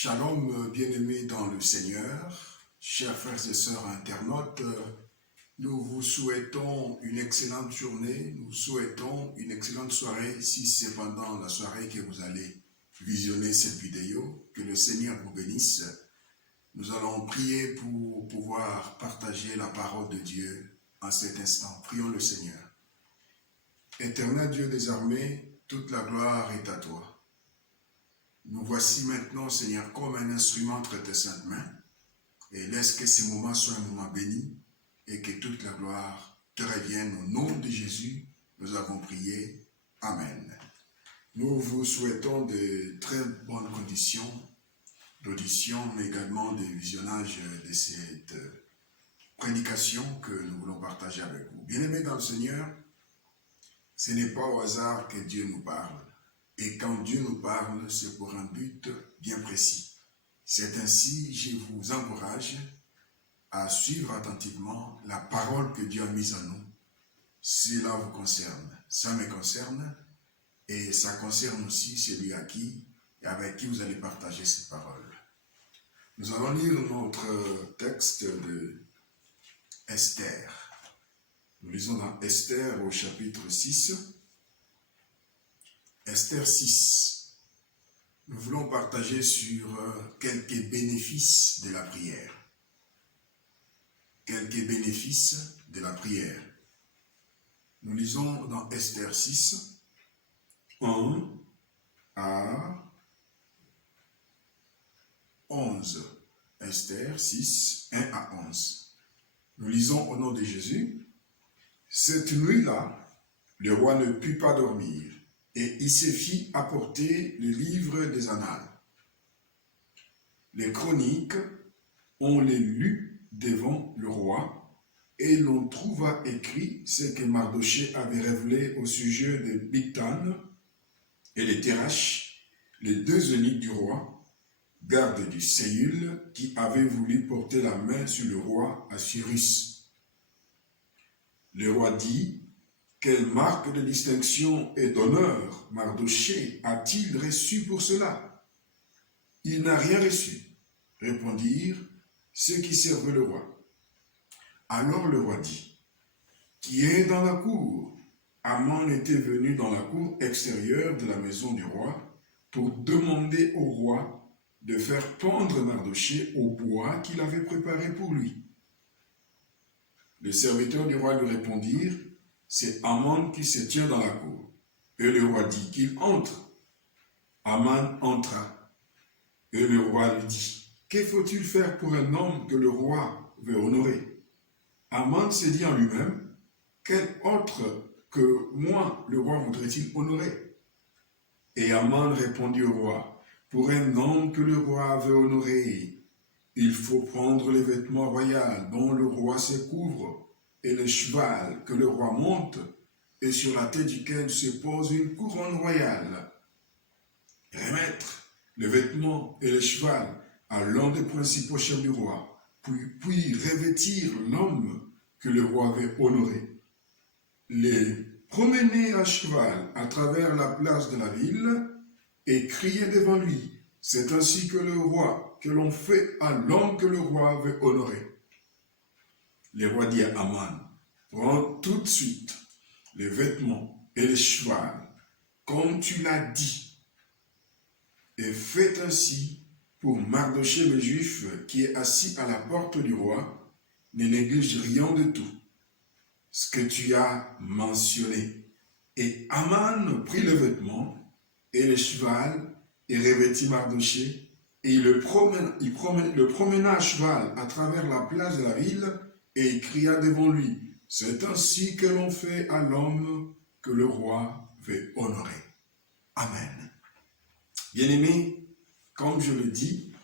Shalom, bien-aimés dans le Seigneur, chers frères et sœurs internautes, nous vous souhaitons une excellente journée, nous souhaitons une excellente soirée, si c'est pendant la soirée que vous allez visionner cette vidéo, que le Seigneur vous bénisse. Nous allons prier pour pouvoir partager la parole de Dieu en cet instant. Prions le Seigneur. Éternel Dieu des armées, toute la gloire est à toi. Nous voici maintenant, Seigneur, comme un instrument entre tes saintes mains, et laisse que ces moments soient un moment béni, et que toute la gloire te revienne. Au nom de Jésus, nous avons prié. Amen. Nous vous souhaitons de très bonnes conditions d'audition, mais également de visionnage de cette prédication que nous voulons partager avec vous. Bien-aimés dans le Seigneur, ce n'est pas au hasard que Dieu nous parle. Et quand Dieu nous parle, c'est pour un but bien précis. C'est ainsi, je vous encourage à suivre attentivement la parole que Dieu a mise en nous. Cela vous concerne, ça me concerne, et ça concerne aussi celui à qui et avec qui vous allez partager cette parole. Nous allons lire notre texte de Esther. Nous lisons dans Esther au chapitre 6. Esther 6, nous voulons partager sur quelques bénéfices de la prière. Quelques bénéfices de la prière. Nous lisons dans Esther 6, 1 à 11. Esther 6, 1 à 11. Nous lisons au nom de Jésus. Cette nuit-là, le roi ne put pas dormir. Et il se fit apporter le livre des Annales. Les chroniques, on les lut devant le roi, et l'on trouva écrit ce que Mardochée avait révélé au sujet de Bigtan et les Térash, les deux eunuques du roi, gardes du Séul, qui avaient voulu porter la main sur le roi Assuérus. Le roi dit: quelle marque de distinction et d'honneur Mardochée a-t-il reçu pour cela? Il n'a rien reçu, répondirent ceux qui servaient le roi. Alors le roi dit: qui est dans la cour? Aman était venu dans la cour extérieure de la maison du roi pour demander au roi de faire pendre Mardochée au bois qu'il avait préparé pour lui. Les serviteurs du roi lui répondirent: c'est Aman qui se tient dans la cour. Et le roi dit qu'il entre. Aman entra. Et le roi lui dit: que faut-il faire pour un homme que le roi veut honorer? Aman se dit en lui-même: quel autre que moi le roi voudrait-il honorer? Et Aman répondit au roi: pour un homme que le roi veut honorer, il faut prendre les vêtements royaux dont le roi se couvre, et le cheval que le roi monte, et sur la tête duquel se pose une couronne royale. Remettre le vêtement et le cheval à l'un des principaux chefs du roi, puis revêtir l'homme que le roi veut honorer. Les promener à cheval à travers la place de la ville et crier devant lui: c'est ainsi que le roi, que l'on fait à l'homme que le roi veut honorer. Le roi dit à Aman: prends tout de suite les vêtements et le cheval, comme tu l'as dit, et faites ainsi pour Mardochée le juif qui est assis à la porte du roi. Ne néglige rien de tout ce que tu as mentionné. Et Aman prit le vêtement et le cheval et revêtit Mardochée, et il le promena à cheval à travers la place de la ville, et il cria devant lui: c'est ainsi que l'on fait à l'homme que le roi veut honorer. Amen. Bien-aimés, comme je le dis,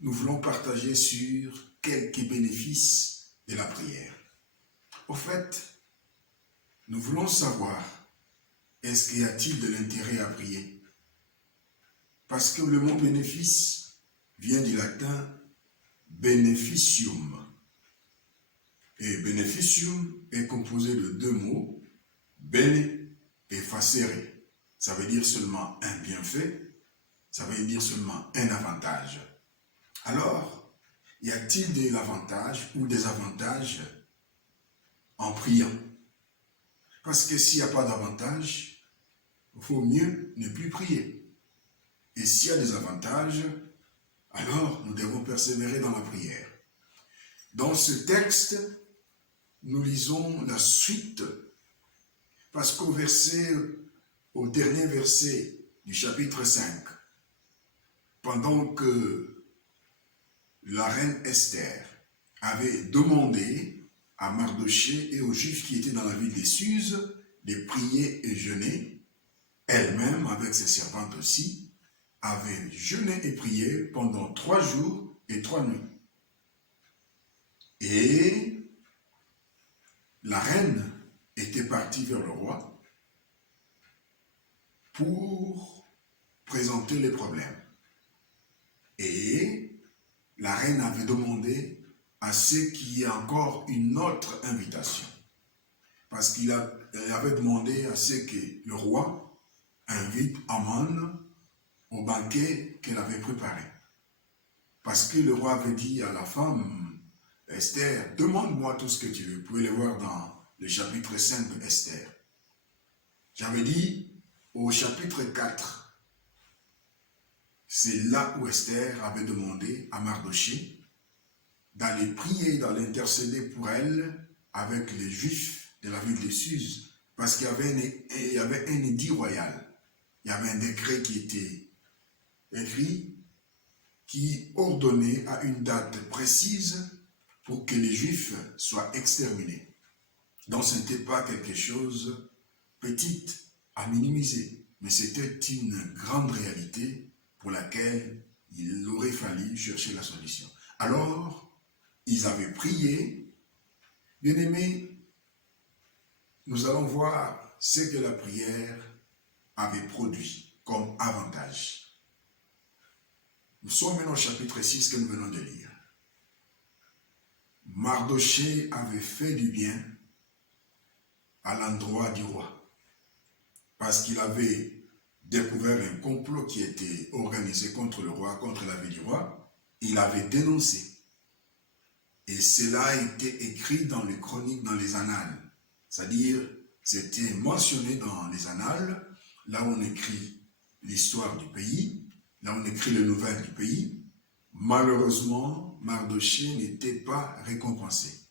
nous voulons partager sur quelques bénéfices de la prière. Au fait, nous voulons savoir, est-ce qu'il y a-t-il de l'intérêt à prier? Parce que le mot bénéfice vient du latin beneficium. Et beneficium est composé de deux mots, bene et facere. Ça veut dire seulement un bienfait, Ça veut dire seulement un avantage. Alors, y a-t-il de l'avantage ou des avantages en priant? Parce que s'il n'y a pas d'avantage, il faut mieux ne plus prier. Et s'il y a des avantages, alors nous devons persévérer dans la prière. Dans ce texte, nous lisons la suite, parce au dernier verset du chapitre 5, pendant que la reine Esther avait demandé à Mardochée et aux Juifs qui étaient dans la ville des Suzes de prier et jeûner, elle-même, avec ses servantes aussi, avait jeûné et prié pendant 3 jours et 3 nuits. Et la reine était partie vers le roi pour présenter les problèmes. Et la reine avait demandé à ce qu'il y ait encore une autre invitation. Parce qu'elle avait demandé à ce que le roi invite Aman au banquet qu'elle avait préparé. Parce que le roi avait dit à la femme, Esther, demande-moi tout ce que tu veux. Vous pouvez le voir dans le chapitre 5 de Esther. J'avais dit au chapitre 4, c'est là où Esther avait demandé à Mardochée d'aller prier, d'aller intercéder pour elle avec les Juifs de la ville de Suse, parce qu'il y avait un édit royal. Il y avait un décret qui était écrit qui ordonnait à une date précise pour que les Juifs soient exterminés. Donc ce n'était pas quelque chose petit à minimiser, mais c'était une grande réalité pour laquelle il aurait fallu chercher la solution. Alors, ils avaient prié. Bien-aimés, nous allons voir ce que la prière avait produit comme avantage. Nous sommes maintenant au chapitre 6 que nous venons de lire. Mardochée avait fait du bien à l'endroit du roi, parce qu'il avait découvert un complot qui était organisé contre le roi, contre la vie du roi. Il avait dénoncé. Et cela a été écrit dans les chroniques, dans les annales. C'est-à-dire, c'était mentionné dans les annales, là où on écrit l'histoire du pays, là où on écrit les nouvelles du pays. Malheureusement, Mardochée n'était pas récompensé.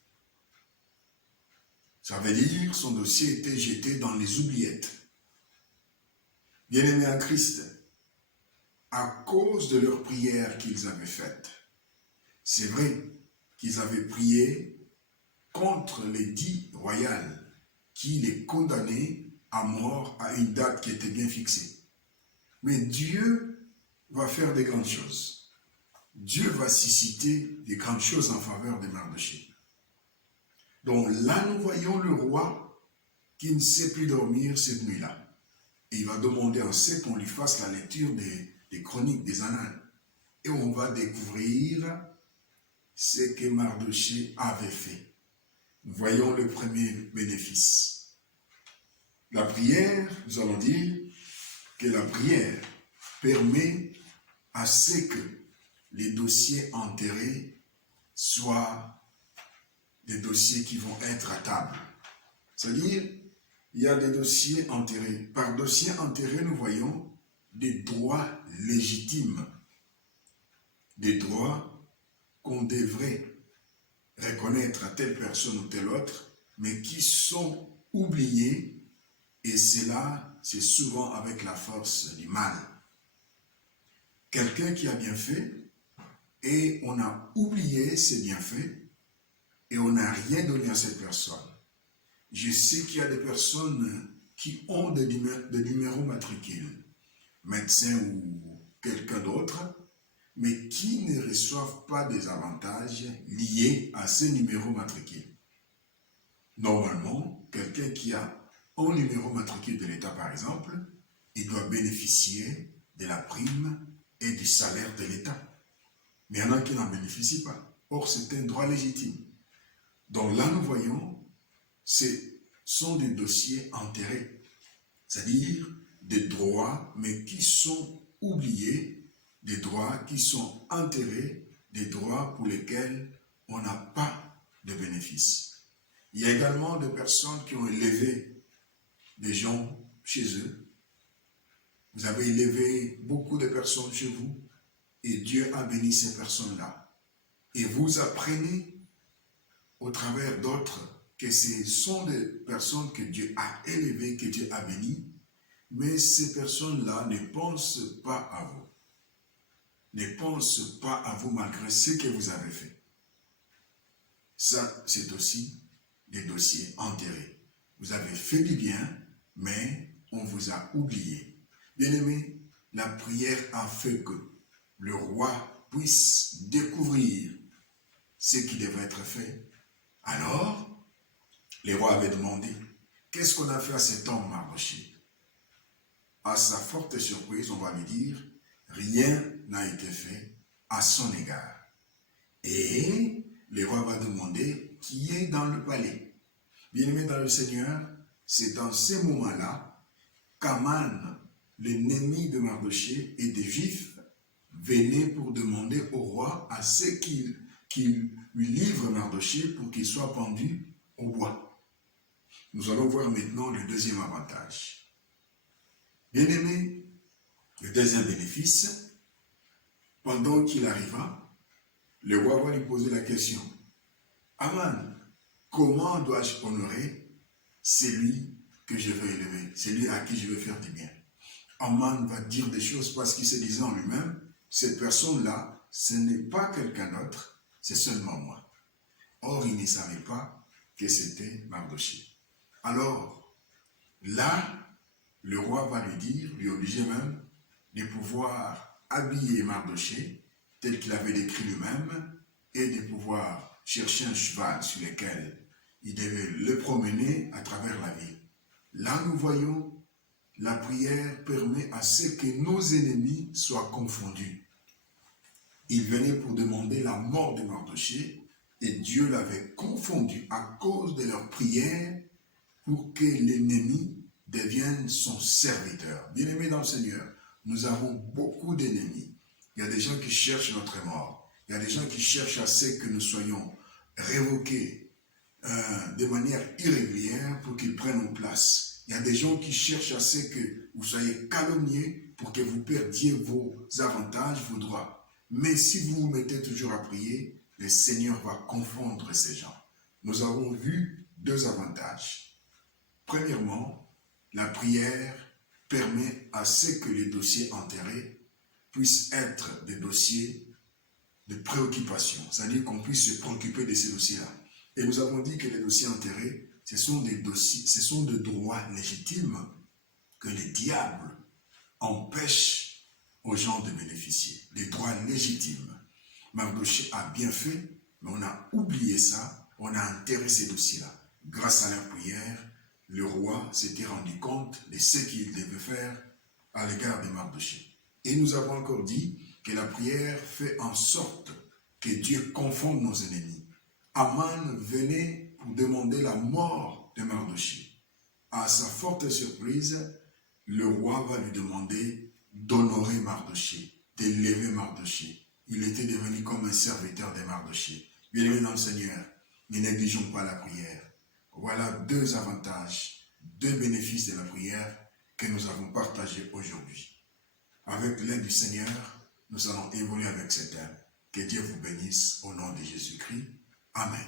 Ça veut dire son dossier était jeté dans les oubliettes. Bien-aimés en Christ, à cause de leurs prières qu'ils avaient faites, c'est vrai qu'ils avaient prié contre l'édit royal qui les condamnait à mort à une date qui était bien fixée. Mais Dieu va faire des grandes choses. Dieu va susciter des grandes choses en faveur de Mardochée. Donc là, nous voyons le roi qui ne sait plus dormir cette nuit-là. Et il va demander en ce qu'on lui fasse la lecture des chroniques, des annales. Et on va découvrir ce que Mardochée avait fait. Nous voyons le premier bénéfice. La prière, nous allons dire que la prière permet à ce que les dossiers enterrés soient des dossiers qui vont être à table. C'est-à-dire, il y a des dossiers enterrés. Par dossier enterré, nous voyons des droits légitimes, des droits qu'on devrait reconnaître à telle personne ou telle autre, mais qui sont oubliés, et cela, c'est souvent avec la force du mal. Quelqu'un qui a bien fait, et on a oublié ses bienfaits, et on n'a rien donné à cette personne. Je sais qu'il y a des personnes qui ont des numéros matricules, médecins ou quelqu'un d'autre, mais qui ne reçoivent pas des avantages liés à ces numéros matricules. Normalement, quelqu'un qui a un numéro matricule de l'État, par exemple, il doit bénéficier de la prime et du salaire de l'État. Mais il y en a qui n'en bénéficient pas. Or, c'est un droit légitime. Donc là, nous voyons, ce sont des dossiers enterrés, c'est-à-dire des droits, mais qui sont oubliés des droits qui sont enterrés, des droits pour lesquels on n'a pas de bénéfice. Il y a également des personnes qui ont élevé des gens chez eux. Vous avez élevé beaucoup de personnes chez vous et Dieu a béni ces personnes-là. Et vous apprenez au travers d'autres que ce sont des personnes que Dieu a élevées, que Dieu a bénies, mais ces personnes-là ne pensent pas à vous. Ne pensent pas à vous malgré ce que vous avez fait. Ça, c'est aussi des dossiers enterrés. Vous avez fait du bien, mais on vous a oublié. Bien-aimés, la prière a fait que le roi puisse découvrir ce qui devrait être fait. Alors, les rois avaient demandé, qu'est-ce qu'on a fait à cet homme Mardochée? À sa forte surprise, on va lui dire, rien n'a été fait à son égard. Et le roi va demander qui est dans le palais. Bien-aimé dans le Seigneur, c'est dans ces moments-là qu'Aman, l'ennemi de Mardochée et des Juifs, venait pour demander au roi à ce qu'il lui livre Mardochée pour qu'il soit pendu au bois. Nous allons voir maintenant le deuxième avantage. Bien-aimé, le deuxième bénéfice, pendant qu'il arriva, le roi va lui poser la question. Aman, comment dois-je honorer celui que je veux élever, celui à qui je veux faire du bien? Aman va dire des choses parce qu'il se disait en lui-même, cette personne-là, ce n'est pas quelqu'un d'autre, c'est seulement moi. Or, il ne savait pas que c'était Mardochée. Alors, là, le roi va lui dire, lui obliger même, de pouvoir habiller Mardochée, tel qu'il avait décrit lui-même, et de pouvoir chercher un cheval sur lequel il devait le promener à travers la ville. Là, nous voyons, la prière permet à ce que nos ennemis soient confondus. Il venait pour demander la mort de Mardochée, et Dieu l'avait confondu à cause de leur prière pour que l'ennemi devienne son serviteur. Bien-aimés dans le Seigneur, nous avons beaucoup d'ennemis. Il y a des gens qui cherchent notre mort. Il y a des gens qui cherchent à ce que nous soyons révoqués de manière irrégulière pour qu'ils prennent nos places. Il y a des gens qui cherchent à ce que vous soyez calomniés pour que vous perdiez vos avantages, vos droits. Mais si vous vous mettez toujours à prier, le Seigneur va confondre ces gens. Nous avons vu deux avantages. Premièrement, la prière permet à ce que les dossiers enterrés puissent être des dossiers de préoccupation, c'est-à-dire qu'on puisse se préoccuper de ces dossiers-là. Et nous avons dit que les dossiers enterrés, ce sont des dossiers, ce sont des droits légitimes que les diables empêchent aux gens de bénéficier. Des droits légitimes. Mardochée a bien fait, mais on a oublié ça, on a enterré ces dossiers-là. Grâce à la prière, le roi s'était rendu compte de ce qu'il devait faire à l'égard de Mardochée. Et nous avons encore dit que la prière fait en sorte que Dieu confonde nos ennemis. Aman venait pour demander la mort de Mardochée. À sa forte surprise, le roi va lui demander d'honorer Mardochée, d'élever Mardochée. Il était devenu comme un serviteur de Mardochée. Bien-aimés dans le Seigneur, ne négligeons pas la prière. Voilà deux avantages, deux bénéfices de la prière que nous avons partagés aujourd'hui. Avec l'aide du Seigneur, nous allons évoluer avec cet thème. Que Dieu vous bénisse au nom de Jésus-Christ. Amen.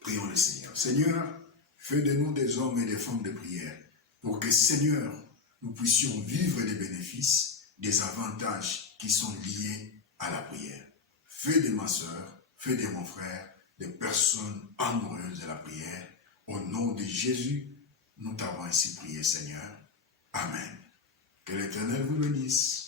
Prions le Seigneur. Seigneur, fais de nous des hommes et des femmes de prière pour que, Seigneur, nous puissions vivre les bénéfices, des avantages qui sont liés à la prière. Fais de ma soeur, fais de mon frère, des personnes amoureuses de la prière. Au nom de Jésus, nous t'avons ainsi prié, Seigneur. Amen. Que l'Éternel vous bénisse.